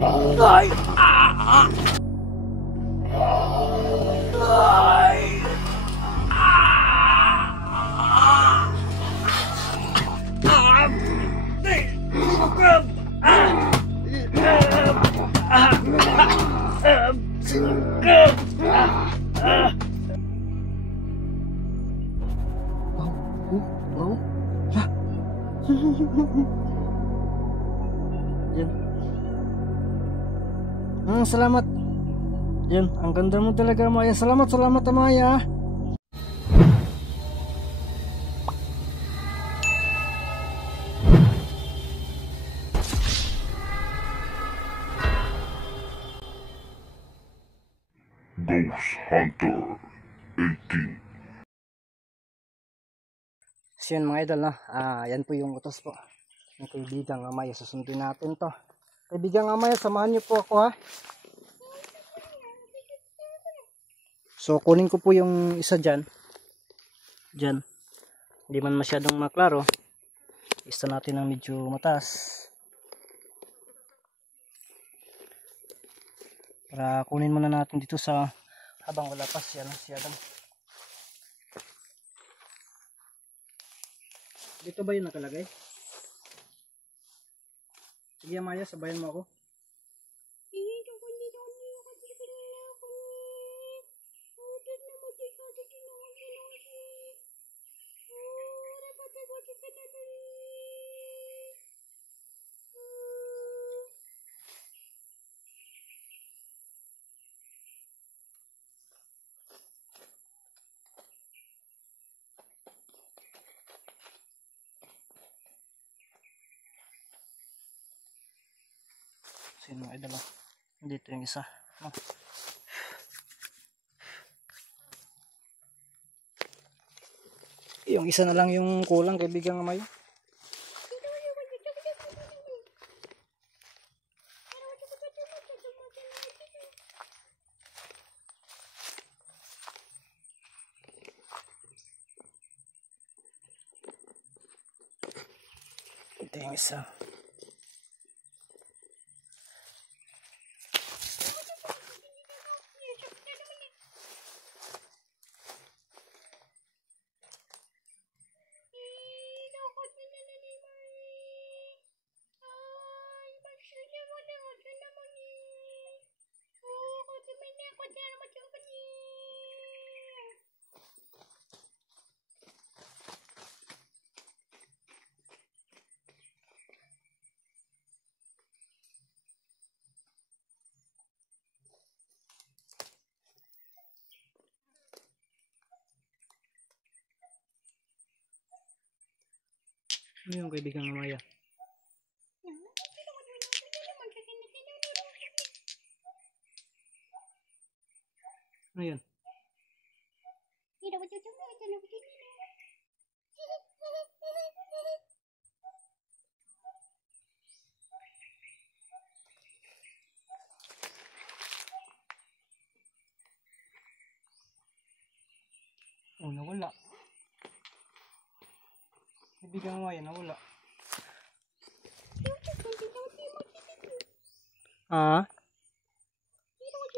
Ay! Ay! Yan. Salamat. Yan, ang ganda mo talaga, Maya. Salamat, Maya. Ghost Hunter 18. So yan mga idol, no? Yan po yung utos po ng kaibigang Amaya. Susundin natin to. Kaibigang Amaya, samahan niyo po ako, ha. So kunin ko po yung isa dyan. Hindi man masyadong maklaro. Isa natin ng medyo mataas. Para kunin muna natin dito sa habang wala pa si Adam. Dito ba yun nakalagay? Sige Amaya, sabayan mo ako. Sino mga idol? Dito yung isa. Yung isa na lang yung kulang, kaibigang Amaya. Ito yung isa. Ano yung kaibigang Amaya? Ano yun? Oh, nawala. Kaibigang Amaya, nawala.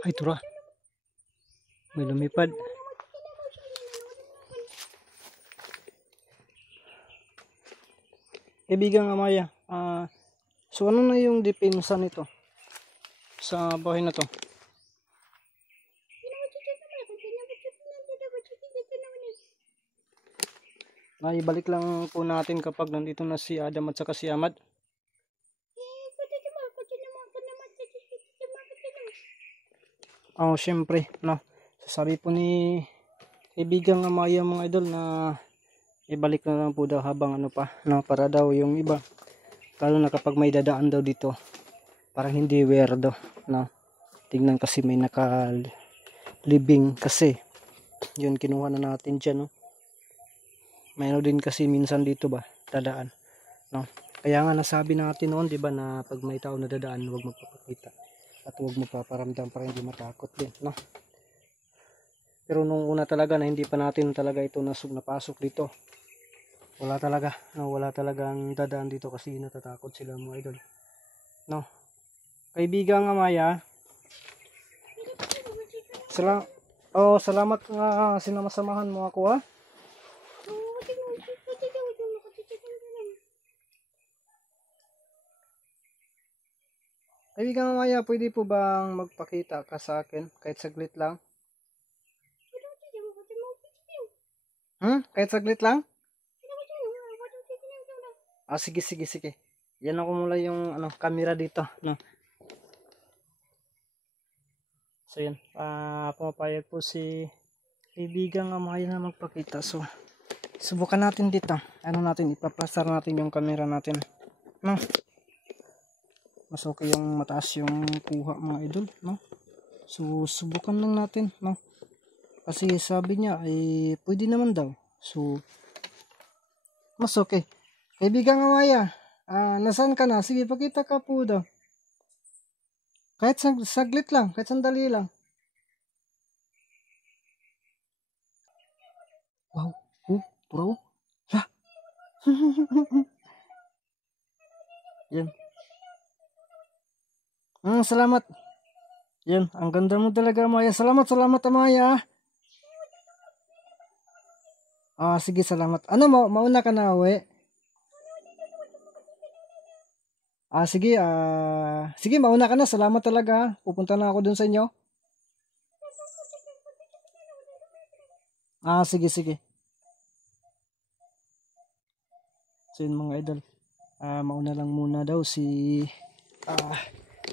Ay, tura. May lumipad. Kaibigang Amaya, so ano na yung depensa nito sa bahay na to? Ibalik lang po natin kapag nandito na si Adam at saka si Ahmad. Syempre, no. Sabi po ni kaibigang Amaya mga idol na ibalik na lang po daw habang ano pa, no, para daw yung iba, lalo na kapag may dadaan daw dito, parang hindi weirdo, no. Tingnan kasi may naka-living kasi. Yun kinuha na natin dyan, no. Mayroon din kasi minsan dito ba dadaan, no. Kaya nga nasabi natin noon, 'di ba, na pag may tao na dadaan, huwag magpapakita at huwag magpaparamdam para hindi matakot din, no. Pero nung una talaga na hindi pa natin talaga ito napasok dito, wala talaga, no, wala talagang dadaan dito kasi natatakot sila mga idol, no. kaibigang Amaya. Salamat nga sinamasamahan mo ako ha. Kaibigang Amaya, pwede po bang magpakita ka sa akin kahit saglit lang? Kahit saglit lang? Sige, sige, sige. Yan ako mula yung camera dito, no. So yan, pumapayag po si kaibigang Amaya na magpakita. So subukan natin dito. Ipaplastar natin yung camera natin. No. Mas okay yung mataas yung kuha mga idol, no. So subukan lang natin, no. Kasi sabi niya ay pwede naman daw. So mas okay. Kaibigang Amaya, nasaan ka na? Sige, pakita ka po daw. Kahit saglit lang, kahit sandali lang. Wow, bro. Yeah. Yan. Salamat. Yan, ang ganda mo talaga, Amaya. Salamat, Amaya. Sige, salamat. Mauna ka na, uwi? Sige, sige, mauna ka na. Salamat talaga. Pupunta na ako dun sa inyo. Sige, sige. So yun mga idol. Mauna lang muna daw si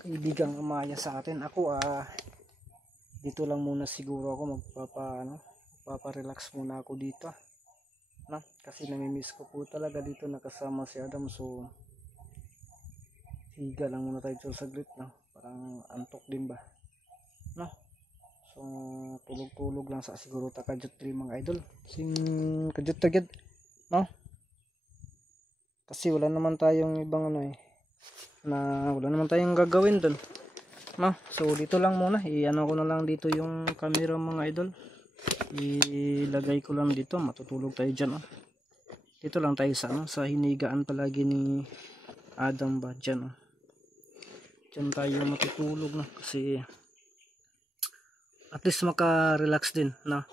kaibigang Amaya sa atin. Ako, dito lang muna siguro ako magpapa-relax muna ako dito. No? Kasi namimiss ko po talaga dito nakasama si Adam. So higa lang muna tayo saglit, no? Parang antok din ba, no? So tulog-tulog lang sa siguro takajut 3 mga idol. Sing kajut tagid, no? Kasi wala naman tayong ibang wala naman tayong gagawin doon, no? So dito lang muna, ko na lang dito yung camera mga idol. Ilagay ko lang dito, matutulog tayo dyan, no? Dito lang tayo sa hinigaan palagi ni Adam ba dyan, no? Diyan tayo matutulog, no? Kasi at least maka-relax din, no?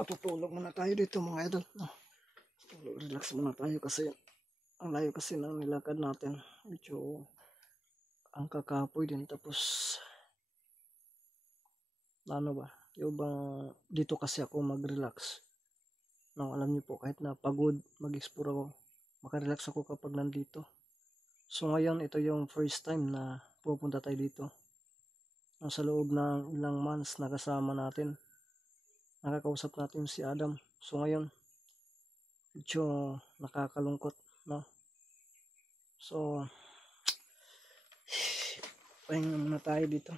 Matutulog muna tayo dito mga idol, no? Relax muna tayo kasi ang layo kasi ng nilakad natin. Medyo ang kakapoy din, tapos yung bang dito kasi ako mag-relax, no? Alam niyo po, kahit na pagod mag-explore ako, maka-relax ako kapag nandito. So ngayon ito yung first time na pupunta tayo dito, no? Sa loob ng ilang months nakasama natin, nakakausap natin si Adam. So ngayon medyo nakakalungkot, no? So pahinga muna tayo dito.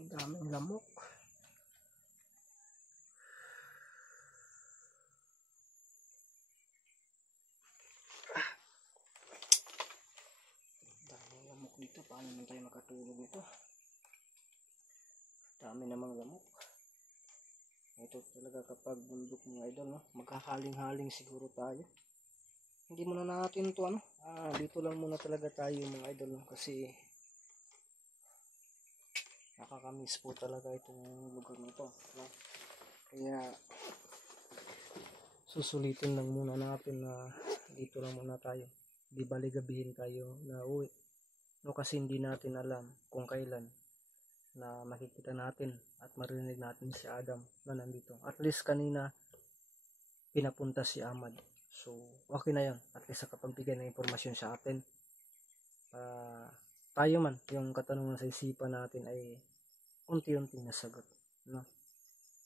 Ang daming lamok. Daming lamok dito. Paano naman tayo makatulog nito? Dami namang lamok. ganito talaga kapag bundok mga idol, no? Magkakaling-haling siguro tayo. Hindi muna natin to dito lang muna talaga tayo mga idol, no? Kasi nakakamiss po talaga itong lugar nito, no? Kaya susulitin lang muna natin na dito lang muna tayo. Di bali gabihin tayo na uwi, no? Kasi hindi natin alam kung kailan na makikita natin at marinig natin si Adam na nandito. At least kanina pinapunta si Ahmad. So, okay na yun. At least nakapagbigay ng impormasyon sa atin. Tayo man, yung katanungan sa isipan natin ay unti-unting nasagot. No?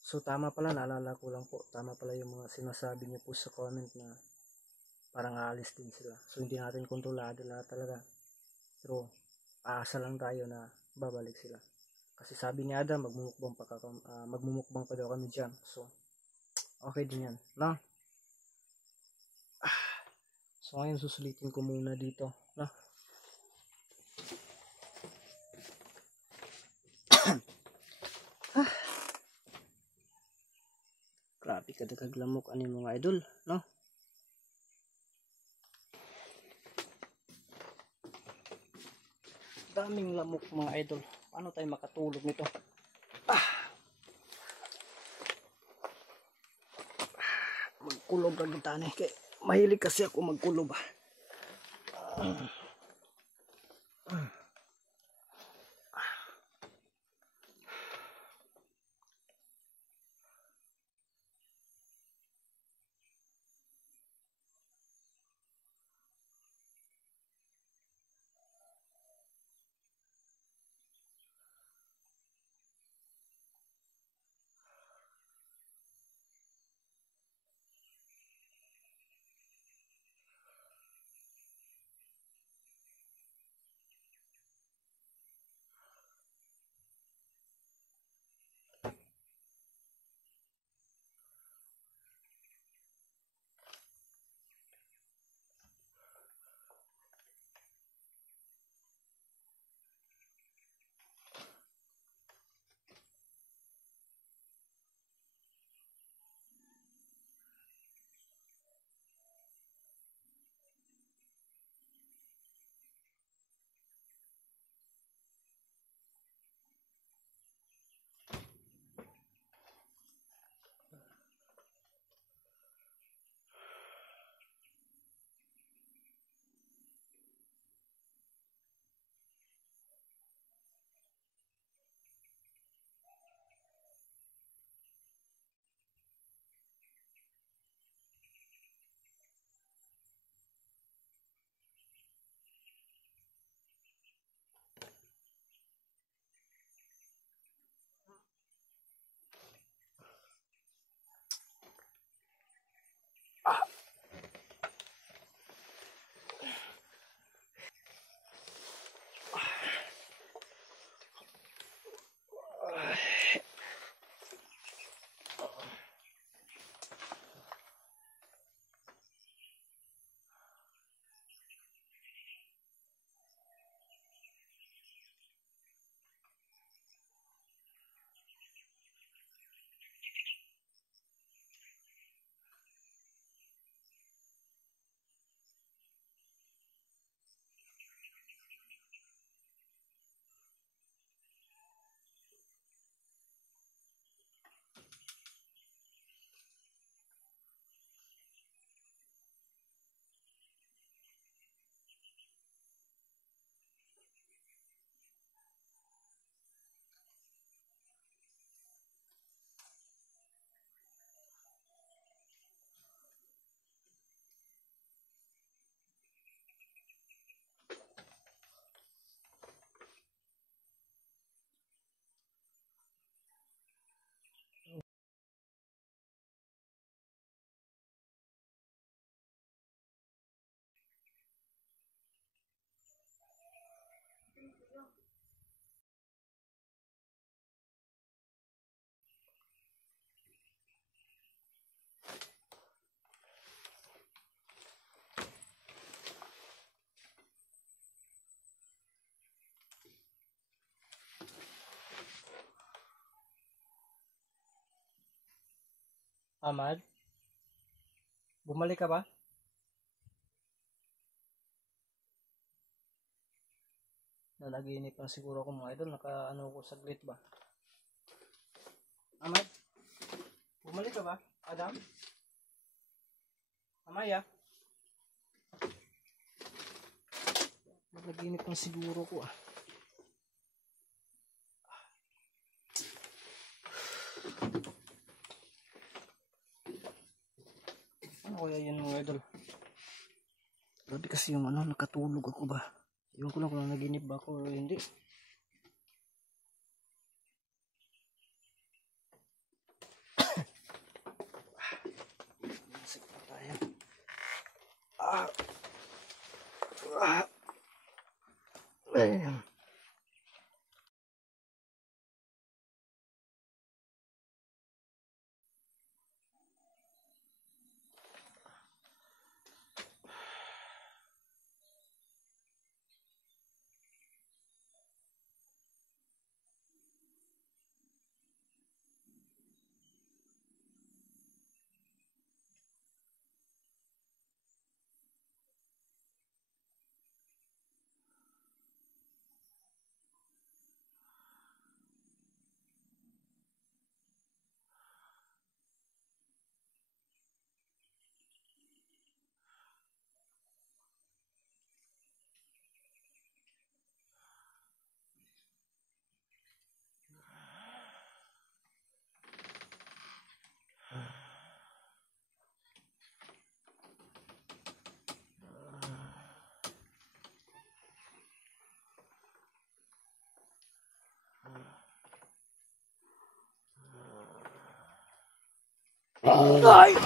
So, tama pala, naalala ko lang po. Tama pala yung mga sinasabi niyo po sa comment na parang aalis din sila. So, hindi natin kontrolado lahat talaga. Pero, aasa lang tayo na babalik sila. Kasi sabi ni Adam, magmumukbang pa daw kami dyan. So, okay din yan. No? So, ngayon susulitin ko muna dito. No? Grabe ka dagaglamok ani mga idol. No? Daming lamok mga idol. Paano tayo makatulog nito? Magkulob lang tani kay mahilig kasi ako magkulob. Ahmad? Bumalik ka ba? Nanaginip lang siguro ako mga idol. Naka-ano ko saglit ba? Ahmad? Bumalik ka ba? Adam? Amaya? Nanaginip lang siguro ko ah. Ano kaya yun mga idol? Grabe kasi yung ano, nakatulog ako ba? Ewan ko lang kung naginip ba ako o hindi. Masik pa tayo. Ah. Ah. Ayan. Ay!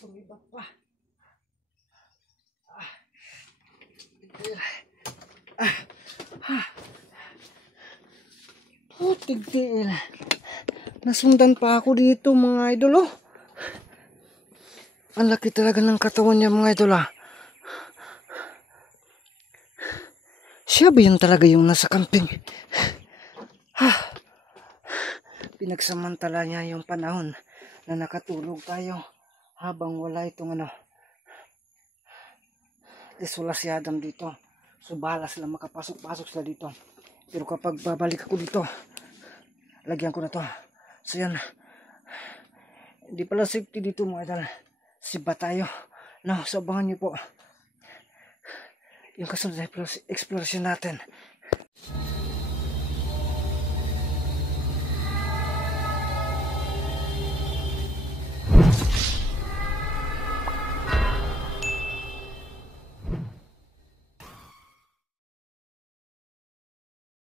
Sumibat pa. Putig tiil. Nasundan pa ako dito mga idol oh. Ang laki talaga ng katawan niya mga idol ah. Siya ba yun talaga yung nasa camping? Pinagsamantala niya yung panahon na nakatulog tayo habang wala itong ano. At least wala si Adam dito. So bahala sila makapasok-pasok sila dito. Pero kapag babalik ako dito, lagyan ko na to. So yan. Hindi pala safety dito mga idol. Siba tayo. No, so abangan niyo po yung kasunod na exploration natin.